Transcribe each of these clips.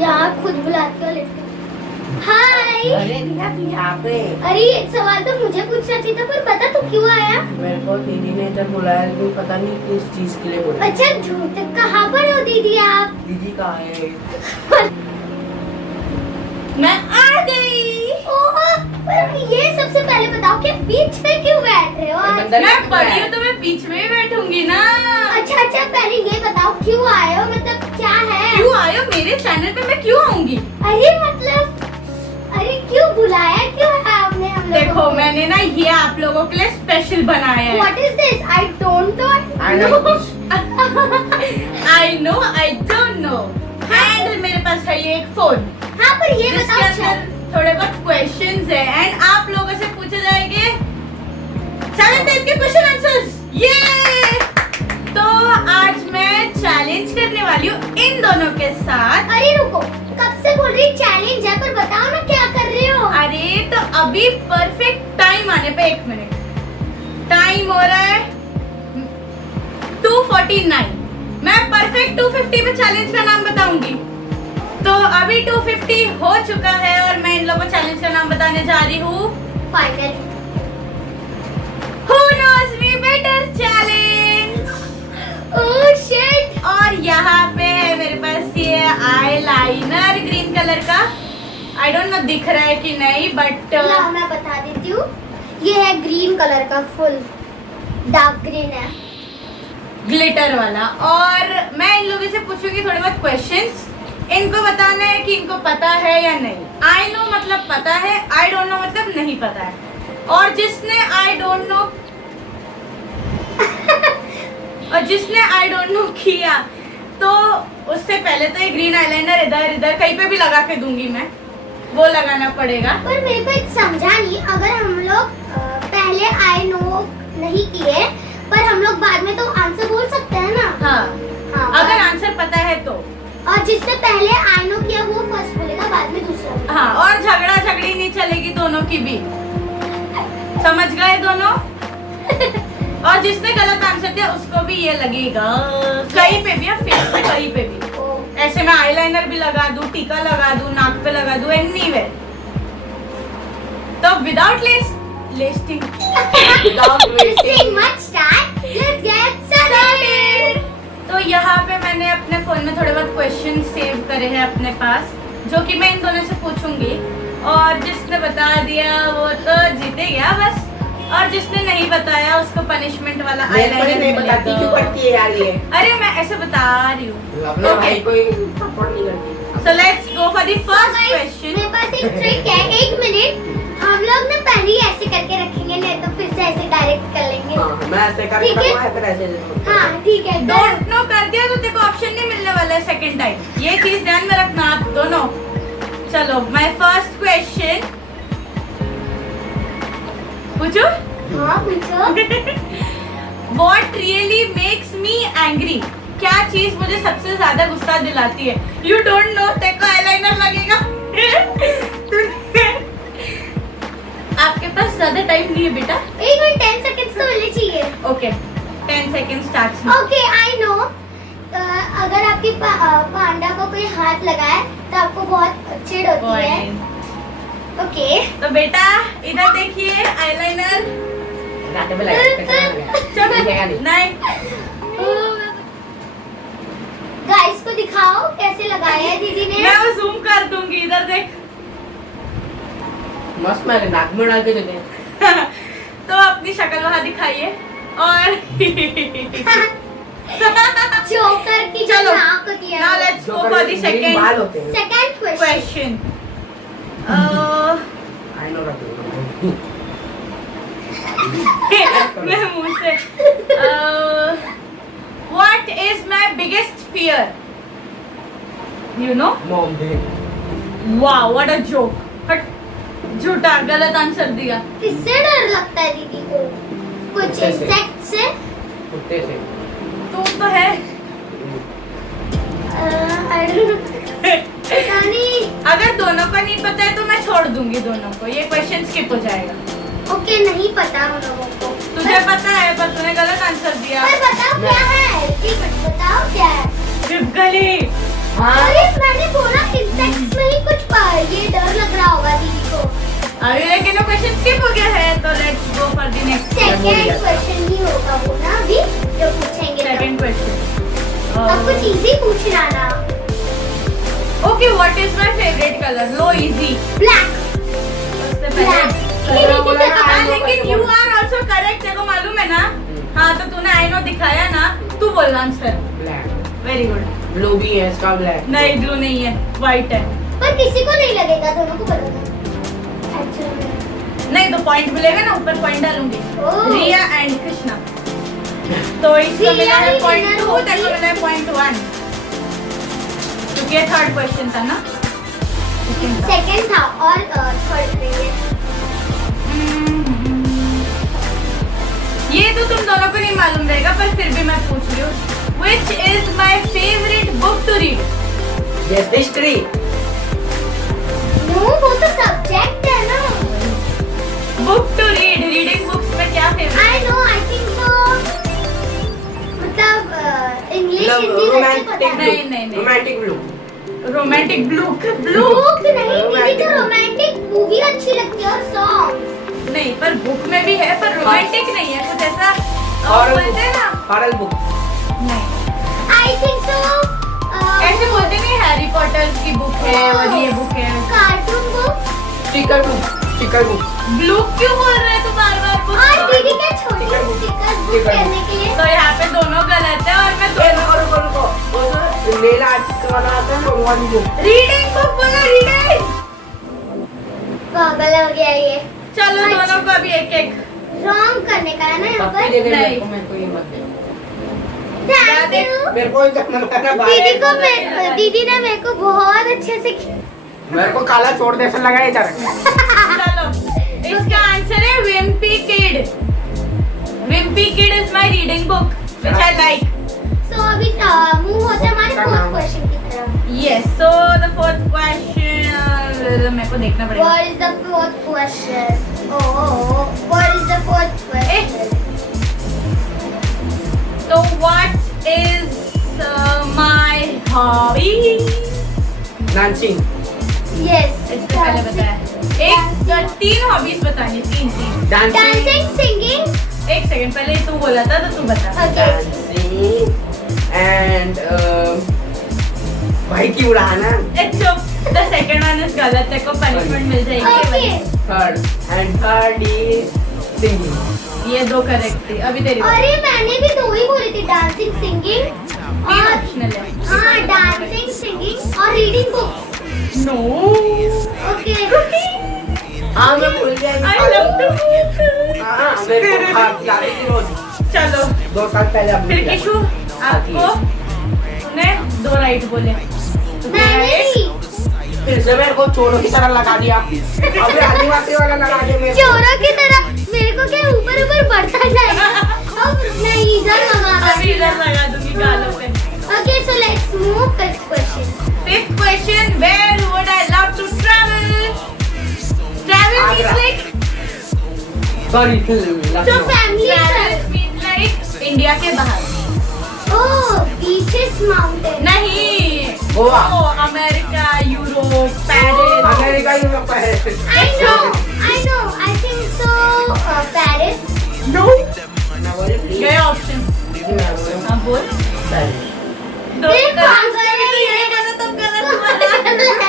यार खुद बुलाती हो लेकिन। हाय। अरे रिया तू यहाँ पे। अरे एक सवाल तो मुझे पूछना चाहिए था, पर बता तू क्यों आया? मेरे को दीदी ने इधर बुलाया, लेकिन पता नहीं किस चीज के लिए बुलाया। अच्छा झूठ, कहाँ पर हो दीदी आप? दीदी कहाँ है? मैं आ गई। ओह, पर ये सबसे पहले बताओ कि बीच में क्यों बैठ रहे हो आज? मैं बड़ी हूँ तो मैं बीच में ही बैठूंगी ना। अच्छा पहले ये बताओ क्यों आए हो, मतलब क्या है? क्यों आए हो मेरे चैनल पे? मैं क्यों आऊंगी? अरे मतलब, अरे क्यों बुलाया, क्यों है आपने हम लोगों देखो को? मैंने ना ये आप लोगों के लिए स्पेशल बनाया है। What is this? I don't know. I like this. I don't know. And मेरे पास है ये एक फोन हाँ पर ये जिसके बताओ अंदर थोड़े बहुत क्वेश्चंस है एंड आप लोगों से पूछे जाएंगे 7 डेज के क्वेश्चन आंसर्स। ये तो आज मैं चैलेंज करने वाली हूँ इन दोनों के साथ। अरे रुको, कब से बोल रही चैलेंज है, पर बताओ ना क्या कर रहे हो? अरे तो अभी परफेक्ट टाइम आने पे 1 मिनट टाइम हो रहा है 2:49। मैं परफेक्ट 2:50 पे चैलेंज का नाम बताऊंगी। तो अभी 2:50 हो चुका है और मैं इन लोगों को चैलेंज का नाम बताने जा रही हूँ। Final. Who knows me better challenge। Oh shit. और यहाँ पे है मेरे पास ये आईलाइनर ग्रीन कलर का। आई डोंट नो दिख रहा है कि नहीं बट ला मैं बता देती हूँ, ये है ग्रीन कलर का, फुल डार्क ग्रीन है। ग्लिटर वाला। और मैं इन लोगों से पूछूंगी थोड़े बहुत क्वेश्चंस, इनको बताना है कि इनको पता है या नहीं। आई नो मतलब पता है, आई डोंट नो मतलब नहीं पता है। और जिसने आई डोंट नो और जिसने आई डोंट नो किया तो उससे पहले तो ये ग्रीन आईलाइनर इधर कहीं पे भी लगा के दूंगी मैं, वो लगाना पड़ेगा। पर मेरे को एक समझा नहीं, अगर हम लोग पहले आई नो नहीं किए पर हम लोग बाद में तो आंसर बोल सकते हैं ना? हाँ, हाँ अगर आंसर पता है तो। और जिसने पहले आई नो किया वो फर्स्ट बोलेगा, बाद में दूसरा। हाँ, और झगड़ा झगड़ी नहीं चलेगी दोनों की भी, समझ गए दोनों? और जिसने गलत आंसर दिया उसको भी ये लगेगा कहीं पे भी, या फेस पे कहीं पे भी। ऐसे मैं आईलाइनर भी लगा दूं, टीका लगा दूं, नाक पे लगा दूं, एनीवेयर। तो without wasting much time, let's get started. तो यहाँ पे मैंने अपने फोन में थोड़े बहुत क्वेश्चन सेव करे हैं अपने पास, जो कि मैं इन दोनों से पूछूंगी और जिसने बता दिया वो तो जीते गया बस, और जिसने नहीं बताया उसको पनिशमेंट वाला आईलाइनर नहीं बताती क्यों करती है यार ये? अरे मैं ऐसे बता रही हूँ। अपने भाई को सपोर्ट नहीं करती। So let's go for the first guys, question. मेरे पास एक ट्रिक है, 1 मिनट हम लोग ना पहले ही ऐसे करके रखेंगे, नहीं तो फिर से ऐसे डायरेक्ट कर लेंगे। हाँ, मैं ऐसे करके ठीक है? रखूंगा, फिर ऐसे रखूंगा। हाँ ठीक है। डोंट नो कर दिया तो तेरे को ऑप्शन नहीं मिलने वाला है सेकंड टाइम, ये चीज ध्यान में रखना आप दोनों। चलो माय फर्स्ट क्वेश्चन पूछो। हाँ पूछो। What really makes me angry? क्या चीज मुझे सबसे ज्यादा गुस्सा दिलाती है? You don't know, तेरे को आईलाइनर लगेगा। आपके पास ज्यादा टाइम नहीं है बेटा। 1 मिनट 10 सेकंड्स तो मिलने चाहिए। Okay 10 second start. Okay I know, अगर आपके पांडा को कोई हाथ लगाए तो आपको बहुत चिढ़ होती है। ओके तो बेटा इधर देखिए आईलाइनर। रात में लगाया, चलो दिखेगा नहीं। नहीं गाइस को दिखाओ कैसे लगाया है दीदी ने। मैं वो जूम कर दूंगी, इधर देख। मस्त मैंने नाक में डाल के देते हैं। तो अपनी शक्ल वहाँ दिखाइए और जोकर की जो चलो, नाक होती है। now let's go for the green second बाल होते हैं। Second question. question. I know रखूंगा। मैं मुंह से what is my biggest fear? You know? Mom they. Wow, what a joke. हट, झूठा गलत आंसर दिया। किससे डर लगता है दीदी को? कुछ कुत्ते से। इंसेक्ट से? कुत्ते से। तू तो है। I don't know. पता नहीं। अगर दोनों को नहीं पता है तो मैं छोड़ दूंगी दोनों को, ये क्वेश्चन स्किप हो जाएगा। ओके नहीं पता हम लोगों को। तुझे पता है पर तूने गलत आंसर दिया। पर बताओ क्या है? ठीक है बताओ क्या है? छिपकली। हाँ अरे मैंने बोला इंसेक्ट्स में ही कुछ ये डर लग रहा होगा दीदी को। अभी लेकिन वो क्वेश्चन स्किप हो गया है, तो let's go for the next second question ही होगा वो ना अभी जो पूछेंगे। Second question. अब कुछ इजी पूछना ना। Okay, what is my favourite colour? लो इजी। ब्लैक। सबसे ब्लैक। पहले हाँ, लेकिन यू आर आल्सो करेक्ट। तेरे को मालूम है ना? हाँ, तो तूने आई नो दिखाया ना, तू बोल answer. Black. Very good. Blue भी है इसका, ब्लैक नहीं, ब्लू नहीं है, व्हाइट है। पर किसी को नहीं लगेगा, दोनों को पता एक्चुअली। नहीं तो पॉइंट मिलेगा ना, ऊपर पॉइंट डालूंगी। ओह। रिया एंड कृष्णा। तो इसको रिया मिला है ही पॉइंट winner 2, होगी। तेरे को मिला है पॉइंट 1, क्योंकि ये थर्ड क्वेश्चन था ना। सेकंड था और थर्ड पे ये। ये तो तुम दोनों को नहीं मालूम रहेगा, पर फिर भी मैं पूछ रही हूँ। Which is my favorite book to read? Yes, history. No वो तो सब्जेक्ट है ना। Book to read, reading books में क्या favorite? I know, I think so. मतलब इंग्लिश हिंदी वैसे पता नहीं, नहीं, नहीं। Romantic blue. Romantic blue, blue। Book नहीं, दीदी को रोमांटिक मूवी अच्छी लगती है और सॉन्ग। नहीं, पर बुक में भी है, पर रोमांटिक नहीं है, कुछ ऐसा Horror बोलते हैं ना। Horror book. नहीं, आई थिंक सो। ऐसे बोलते नहीं, हैरी पॉटर की बुक है और ये बुक है। Cartoon book. Sticker book. Sticker book. Blue क्यों बोल रहे हैं तू बार-बार बुक? और दीदी के छोटे स्टिकर बुक करने के लिए। तो यहाँ पे दोनों गलत है और मैं ए, दोनों रुको रुको रुको। वो जो नीला आर्ट वाला आता है ना, वो वाली बुक। रीडिंग बुक बोला, रीडिंग। पागल हो गया ये। चलो दोनों को अभी एक एक। रॉन्ग करने का है ना यहाँ पप्पी पर। दे दे नहीं। मेरे को ये मत दे। Thank you. मेरे को इतना लगाना बाहर दीदी को है। दीदी ने मेरे को बहुत अच्छे से मेरे को काला छोड़ दे, ऐसा लगा है इधर। चलो, इसका आंसर है Wimpy Kid. Wimpy Kid is my reading book which I like. So अभी मूव होते हैं हमारे फोर्थ क्वेश्चन की तरफ। Yes, so the fourth question मेरे को देखना पड़ेगा। What is the fourth question? Oh, what is the fourth question? तो what is my hobby? Dancing. Yes. इससे पहले बताया। एक 3 हॉबीज बतानी, 3। Dancing, singing. एक सेकंड, पहले तू बोला था तो तू बता। Okay. डांसिंग एंड भाई की उड़ाना। चुप, द सेकंड वन इज गलत, तेरे को पनिशमेंट मिल जाएगी। Okay. Third is singing. ये 2 करेक्ट थी, अभी तेरी बारी। अरे मैंने भी 2 ही बोली थी, dancing, singing. 3 और ऑप्शनल है। हाँ, dancing, singing और reading books. नो। Okay. हाँ मैं भूल गया। I love to. हाँ मेरे को याद थी रोज। चलो 2 साल पहले अब फिर किशु, आपको तूने 2 राइट बोले, तो तेरा मैंने एक। भी फिर से मेरे को चोरों की तरह लगा दिया। अबे आदिवासी वाला लगा के मेरे को। चोरों की तरह मेरे को क्या ऊपर ऊपर बढ़ता जाएगा। अब मैं इधर लगा अभी इधर लगा दूंगी गालों पे। Okay, so let's move fifth question. Fifth question, where would I love to travel? Travel means Agra. like, sorry So Lucknow. family travel trip. means like India के बाहर। Oh, beaches, mountains. नहीं, Goa. Oh, America, Europe, Paris. America ही में पहले। I know. I think so. Paris. No. ना बोले please. गए option. हाँ बोल। दो फिर गलत। पागल है तो ये। ये बोला तब गलत बोला।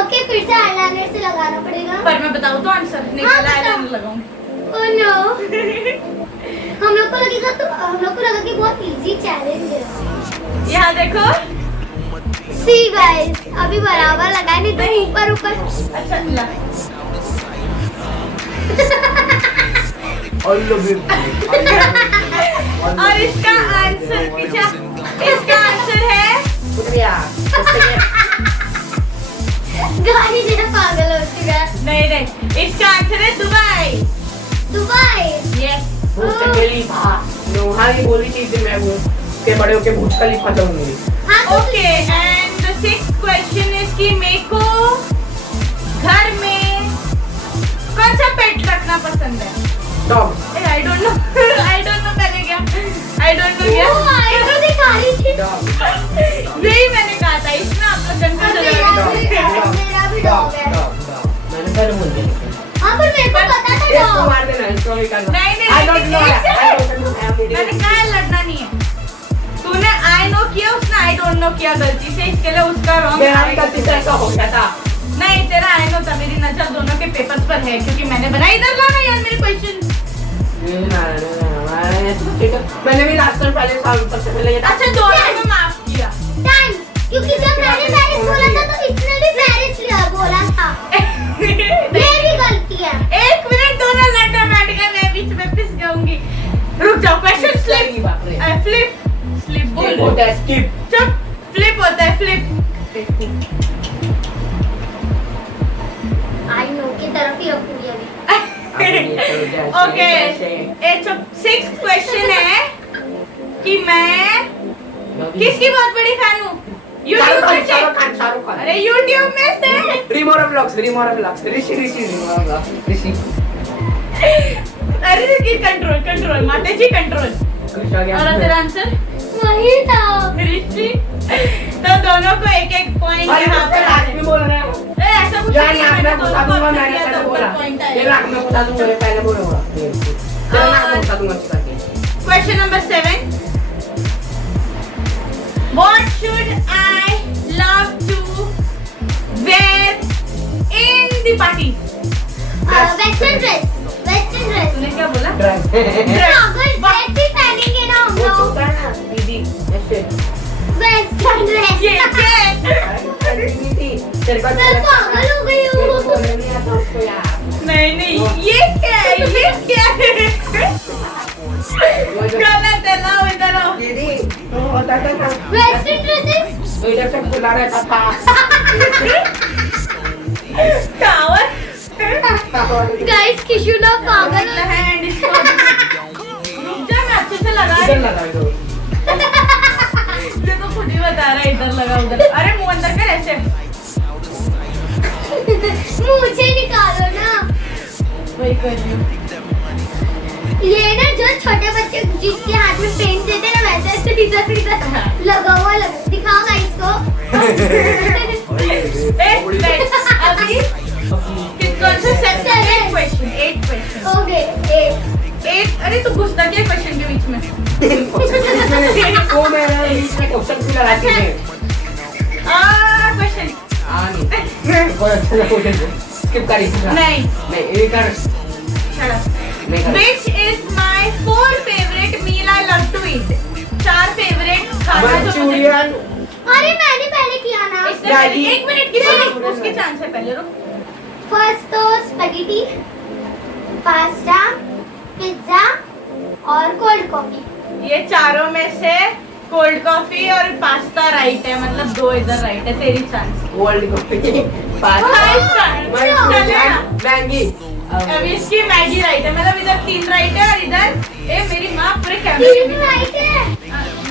Okay, फिर से eyeliner से लगाना पड़ेगा. पर मैं बताऊँ तो आंसर नहीं, हाँ, पहले बताओ। eyeliner लगाऊंगी। Oh no. हम लोग को लगा कि बहुत इजी चैलेंज है. यहाँ देखो। See guys, अभी बराबर लगाए नहीं तो ऊपर ऊपर. अच्छा ला। और लो भी। और इसका आंसर पीछा, इसका आंसर है शुक्रिया। गाड़ी जैसा पागल हो चुका है. नहीं, इसका आंसर है दुबई। दुबई. यस। बुर्ज खलीफा। मैं वहाँ ही बोली थी कि मैं वो के बड़े होके बुर्ज खलीफा जाऊंगी। हाँ तो okay, and the sixth question is कि मेरे को घर में कौन सा पेट रखना पसंद है? Dog. I don't know. I don't know पहले क्या? आई डोंट नो क्या? वो आईब्रो दिखा रही थी. डॉग। इसको दो। मार देना, इसको भी करना। नहीं, नहीं, I don't know, एक से- I don't know, I am मैंने कहा लड़ना नहीं है। तूने आई नो किया, उसने आई डोंट नो किया गलती से, इसके लिए उसका रॉन्ग मेरा भी गलती से ऐसा हो गया था। नहीं, तेरा आई नो था, मेरी नजर दोनों के पेपर्स पर है क्योंकि मैंने बनाया। इधर लाना यार मेरे क्वेश्चन। मैंने भी लास्ट टाइम पहले साल सबसे पहले ये अच्छा, दोनों में माफ किया। टाइम, क्योंकि जब मैंने पेरिस बोला था तो इसने भी पेरिस लिया बोला था। ये भी गलती है। एक मिनट, दोनों लड़ना बैठ गए, मैं बीच में पिस जाऊंगी। रुक जाओ, क्वेश्चन स्लिप फ्लिप स्लिप बोल। होता है स्किप। चुप, फ्लिप होता है, फ्लिप। आई नो की तरफ ही रखूंगी अभी। ओके, एक 6th क्वेश्चन है कि मैं किसकी बहुत बड़ी फैन हूँ यूट्यूब में से। शाहरुख खान। अरे यूट्यूब में से। रिमोरा व्लॉग्स, ऋषि रिमोरा व्लॉग्स, ऋषि। अरे कंट्रोल माता जी कंट्रोल। खुश हो गया। और तेरा आंसर वही था। ऋषि। तो दोनों को एक पॉइंट अरे यहाँ उससे पर लास्ट में बोल रहे हो। ऐसा कुछ यार नहीं है, नाक मैंने में दोनों घुसा को दूंगा, ऑप्शन मैंने दिया पहले तो बोला। पॉइंट ये आएगा। नाक में घुसा दूंगा, मैंने पहले बोला होगा। तेरा नाक में घुसा दूंगा चिपका के। Question number 7. What should I love to wear in the party? Western dress. तूने क्या बोला? ड्रेस। अगर ड्रेस ही पहनेंगे ना हम वो लोग। छोटा है ना, दीदी, ऐसे। Western dress. ये क्या है? अरे दीदी, तेरे को मैं पागल हो गई मेरे को हूँ। बोलने नहीं आता उसको यार। नहीं, ये क्या है? ये क्या है? वो जो- गलत है, लाओ इधर आओ। दीदी, वो होता था ना, वेस्टर्न ड्रेसेस। वो इधर से खुला रहता था। कहावत। गाइस किशु ना पागल The hand is so- रुक जा, मैं अच्छे से लगा इधर रही लगा दो। हूँ। ये तो खुद ही बता रहा है, इधर लगा उधर। अरे मुंह अंदर कर ऐसे। मुझे निकालो ना। वही कर रही हूँ। ये ना जो छोटे बच्चे जिसके हाथ में पेन देते हैं ना वैसे ऐसे इधर लगा हुआ दिखाओ गाइस को। बैठ। अभी कौन से 8 क्वेश्चन। ओके 8। अरे तू घुसता क्या क्वेश्चन के बीच में? वो मेरा इसमें क्वेश्चन क्यों लगाती है? क्वेश्चन हाँ नहीं, कोई अच्छा सा क्वेश्चन स्किप कर इसका। नहीं। नहीं, ये कर। Shut up. नहीं कर। Which is my 4 favorite meal I love to eat? 4 favourite खाना जो मुझे मंचूरियन, अरे मैंने पहले किया ना। इससे पहले मैगी। 1 मिनट की सुनो, उसके चांस है पहले रुक। फर्स्ट तो स्पैगेटी, पास्ता, पिज्जा और कोल्ड कॉफी। ये चारों में से कोल्ड कॉफी और पास्ता राइट है, मतलब 2 इधर राइट है, तेरी चांस। कोल्ड कॉफी, चलेगा। मैगी। अब इसकी मैगी राइट है, मतलब इधर 3 राइट है और इधर ए मेरी माँ पूरे कैमरे तीन में राइट है।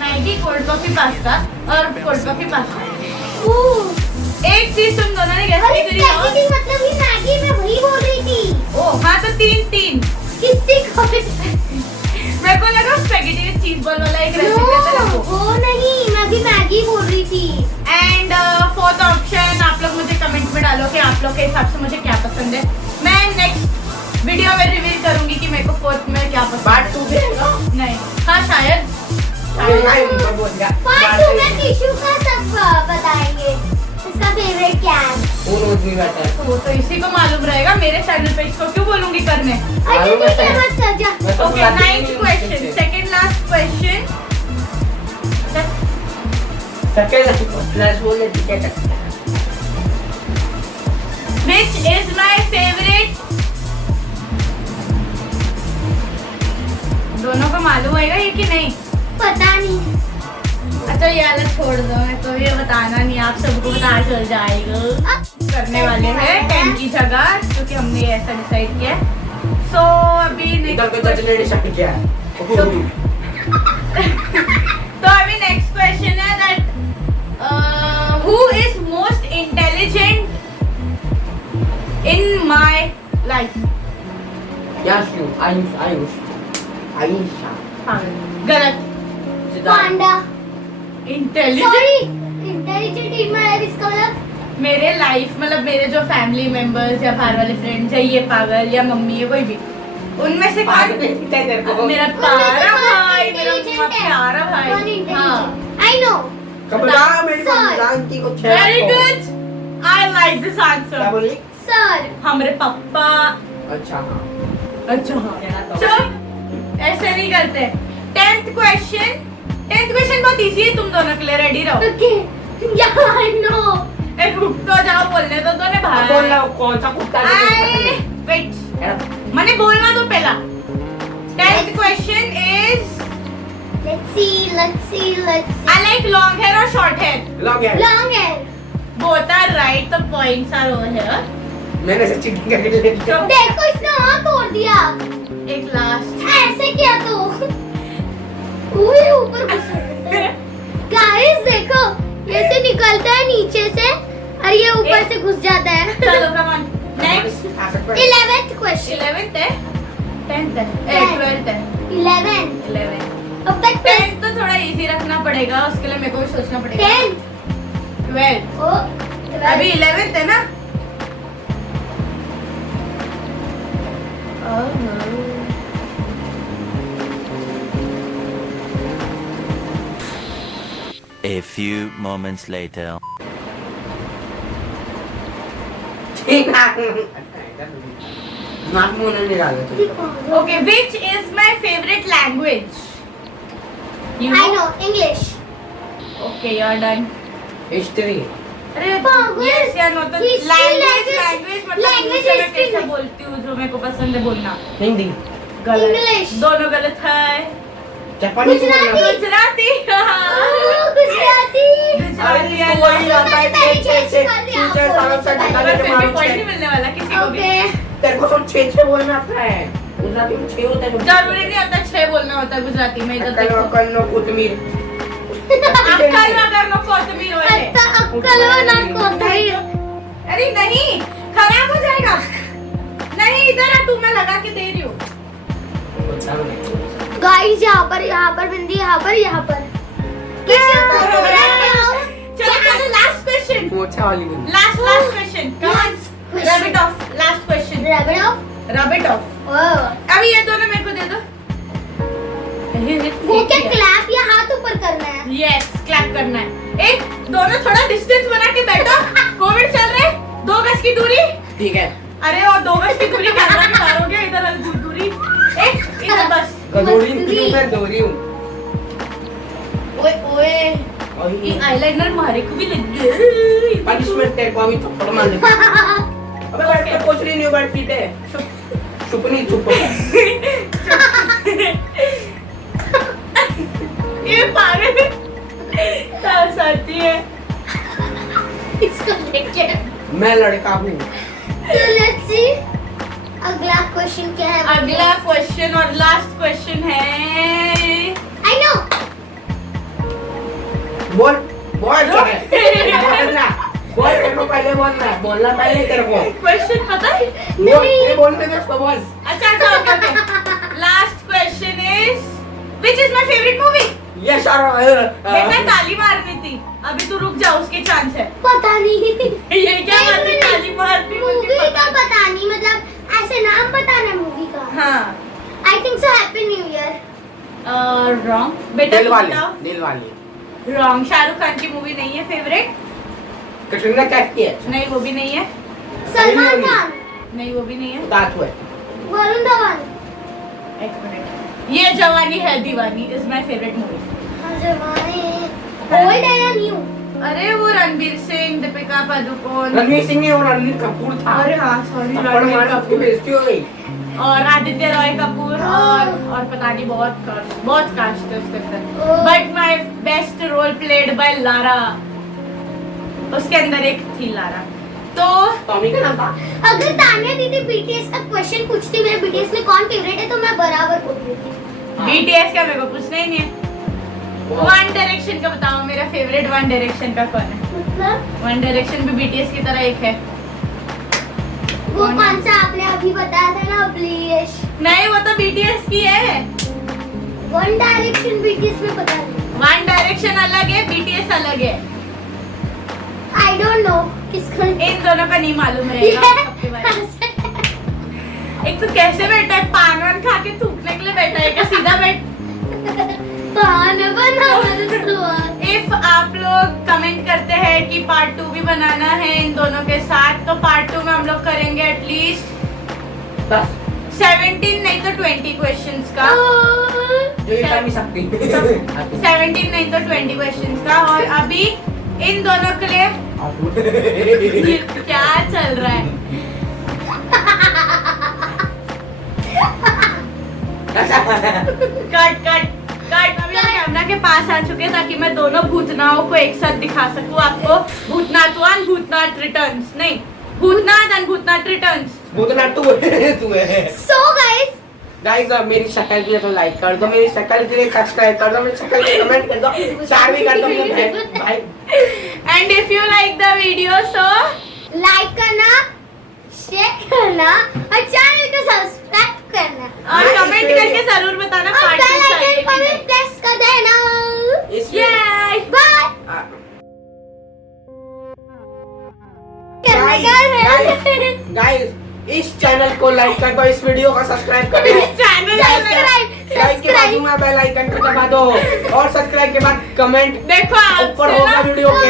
मैगी, कोल्ड कॉफी, पास्ता और कोल्ड कॉफी, पास्ता। ओह, एक चीज तुम दोनों ने गैस अरे नहीं करी स्पैगेटी मतलब ही मैगी, मैं वही बोल रही थी। ओ हाँ, तो 3 किससे मेरे को लगा स्पैगेटी विद चीज बॉल वाला एक रेसिपी है नो, वो नहीं, मैं भी मैगी बोल रही थी। एंड 4th ऑप्शन आप लोग मुझे कमेंट में डालो कि आप लोग के हिसाब से मुझे क्या पसंद है। मैं नेक्स्ट वीडियो में रिवील करूंगी कि मेरे को 4th में क्या पसंद पार्ट 2 देगा। है। नहीं, हाँ शायद। पार्ट 2 में किशु का सब बताएंगे, इसका फेवरेट क्या है। वो रोज नहीं बैठा है। तो वो तो इसी को मालूम रहेगा, मेरे चैनल पे इसको क्यों बोलूंगी करने। अच्छा ठीक है, मत कर जा। मैं तो ओके, बुलाती 9th नहीं हूँ क्वेश्चन, किसी से। Second last question. Second last बोल दे, ठीक है। Which is my favorite? दोनों को मालूम होएगा ये कि नहीं? पता नहीं। अच्छा ये वाला छोड़ दो, मैं तो ये बताना नहीं, आप सबको पता चल जाएगा। करने वाले हैं 10 की जगह, क्योंकि हमने ये ऐसा डिसाइड किया है। सो अभी इधर तो नेक्स्ट जज ने डिसाइड किया है। तो अभी नेक्स्ट क्वेश्चन है that who is most intelligent in my life? Ayusha. गलत। Panda. Intelligent sorry, intelligent in my life इसका मतलब मेरे लाइफ मतलब मेरे जो फैमिली मेंबर्स या बाहर वाले फ्रेंड्स या ये पागल या मम्मी या कोई भी उनमें से पागल दिखता है तेरे को। मेरा प्यारा भाई, मेरा प्यारा भाई। हाँ, आई नो। कब बता मेरी जानती को छह वेरी को। गुड, आई लाइक दिस क्या आंसर। बोली? सर। हमारे पापा। अच्छा हाँ। अच्छा हाँ, चलो ऐसे नहीं करते। 10th क्वेश्चन बहुत इजी है, तुम दोनों के लिए रेडी रहो। ओके। या आई नो। एक रुक तो जाओ, बोलने तो दो ने अब बोल रहा हूँ कौन सा कुत्ता आई वेट, मैंने बोलना तो पहला। 10th question is Let's see. I like long hair और शॉर्ट हेयर। लॉन्ग है। Long hair. Both are right, the points are over here. मैंने से चिकन करके ले लिया। देखो इसने हाथ तोड़ दिया। एक लास्ट। ऐसे क्या तो? ऊपर घुस गया। Guys देखो, ये से निकलता है नीचे से और ये ऊपर से घुस जाता है। चलो come on, next. 11th question. 11th है, 10th है, 12th है। 11. 11 अब तक 10th तो थोड़ा इजी रखना पड़ेगा, उसके लिए मेरे को भी सोचना पड़ेगा। 10. 12 ओ अभी 11th है ना। A few moments later. नाक मुंह नहीं निकाले तू। Okay, which is my favorite language? You I know? know English. Okay, you're done. History. अरे पागल। yes या no तो History, language मतलब language, दूसरे में history कैसे में। बोलती हूँ जो मेरे को पसंद है बोलना। हिंदी। गलत। English। दोनों गलत है। जापानी गुजराती। गुजराती। गुजराती। अरे इसको वही आता है टीचर सालों से निकाले के मारो पॉइंट नहीं मिलने वाला किसी को भी। ओके। तेरे को सब छह बोलना आता है। गुजराती में छह होता है। जरूरी नहीं होता 6 बोलना होता है गुजराती में। इधर देखो। कन्नो कोतमीर। अक्कल अगर नो कोतमीर होए। अक्कल वो ना कोतमीर। अरे नहीं, खराब हो जाएगा। नहीं इधर आ, तू मैं लगा के दे रही हूँ। गाइस यहाँ पर बिंदी यहाँ पर किसी को हो रहा है? चलो लास्ट क्वेश्चन। मोचा वाली बंदी। Last question. Come on, rub it of. Last question, Rabbit of? Rub it of. Oh. अभी ये दोनों मेरे को दे दो। वो क्या क्लैप या हाथ ऊपर करना है? यस, क्लैप करना है। एक दोनों थोड़ा डिस्टेंस बना के बैठो। कोविड चल रहे, 2 गज की दूरी। ठीक है। अरे और 2 गज की दूरी कैमरा में मारोगे, इधर दूरी। एक इधर बस। कदोरी हूँ मैं दोरी हूँ। ओए ओए, ये आईलाइनर मारे को भी लग गया। पनिशमेंट तेरे को अभी थप्पड़ मार दे। अबे बैठ के पूछ रही नहीं हो बैठ पीटे। चुप नहीं चुप। ये पागल साथी है। इसको देख के। मैं लड़का हूँ। So let's see. अगला क्वेश्चन क्या है? अगला क्वेश्चन और लास्ट क्वेश्चन है। I know. बोल क्या है? बोल तेरे को पहले बोलना पहले तेरे को। क्वेश्चन पता है? बोल में दे बोल। अच्छा okay. Last question is which is my favourite movie? ये सारा देखना ताली मारनी थी, अभी तू रुक जा, उसके चांस है। पता नहीं। ये क्या बात है, ताली मारती मूवी का पता नहीं, मतलब ऐसे नाम बताना मूवी का। हाँ। I think so. Happy New Year. Wrong बेटा, दिल वाले बताओ। दिल वाले। रॉन्ग, शाहरुख खान की मूवी नहीं है फेवरेट। कटरीना कैफ की है। नहीं वो भी नहीं है। सलमान खान। नहीं वो भी नहीं है। दांत है। वरुण धवन। एक मिनट, ये जवानी है दीवानी इज माय फेवरेट मूवी। जवानी। ओल्ड है या न्यू? अरे वो रणबीर सिंह, दीपिका पादुकोण रणवीर सिंह नहीं और रणवीर कपूर था। अरे हाँ सॉरी, थप्पड़ रणबीर मार के कपूर बेइज्जती हो गई। और आदित्य रॉय कपूर और पता नहीं बहुत कास्ट है उसके अंदर। But my best role played by Lara, उसके अंदर एक थी लारा। तो टॉमी का नाम था। अगर तानिया दीदी बीटीएस का क्वेश्चन पूछती मेरे बीटीएस में कौन फेवरेट है तो मैं बराबर बोल देती। बीटीएस का मेरे को पूछना ही नहीं है। वन डायरेक्शन का बताओ, मेरा फेवरेट वन डायरेक्शन का कौन है? मतलब वन डायरेक्शन भी बीटीएस की तरह एक है। वो कौन सा आपने अभी बताया था ना, ब्लिश? नहीं वो तो बीटीएस की है। वन डायरेक्शन बीटीएस में पता नहीं। वन डायरेक्शन अलग है, बीटीएस अलग है। I don't know. किसको इन दोनों का नहीं मालूम रहेगा सबके बारे में। एक तो कैसे बैठा है, पान वान खा के थूकने के लिए बैठा है क्या? सीधा बैठ। इफ आप लोग कमेंट करते हैं कि पार्ट 2 भी बनाना है इन दोनों के साथ, तो पार्ट 2 में हम लोग करेंगे एटलीस्ट 17 नहीं तो 20 क्वेश्चंस का। जो ये कर नहीं सकती 17 नहीं तो 20 क्वेश्चंस का। और अभी इन दोनों के लिए ये क्या चल रहा है? Cut cut cut. अभी हम कैमरा के पास आ चुके हैं ताकि मैं दोनों भूतनाओं को एक साथ दिखा सकूं आपको। भूतनाथ 1 भूतनाथ रिटर्न्स, नहीं भूतनाथ एंड भूतनाथ रिटर्न्स। भूतनाथ तू है। सो गाइस गाइस अब मेरी शक्ल के लिए तो लाइक कर दो, मेरी शक्ल के लिए सब्सक्राइब कर दो, मेरी शक्ल के लिए कमेंट कर दो, शेयर भी कर दो मेरे भाई। And if you like the video so like करना, शेयर करना और चैनल को सब्सक्राइब करना और कमेंट करके जरूर बताना और पार्ट 2 बेल चाहिए आइकन को कि भी नहीं। प्रेस कर देना। Yay! बाय गाइस इस चैनल को लाइक कर दो, इस वीडियो को सब्सक्राइब कर दो, चैनल लाइक के बाजू में बेल आइकन को दबा दो और सब्सक्राइब के बाद कमेंट देखो ऊपर आपसे होगा ना वीडियो के।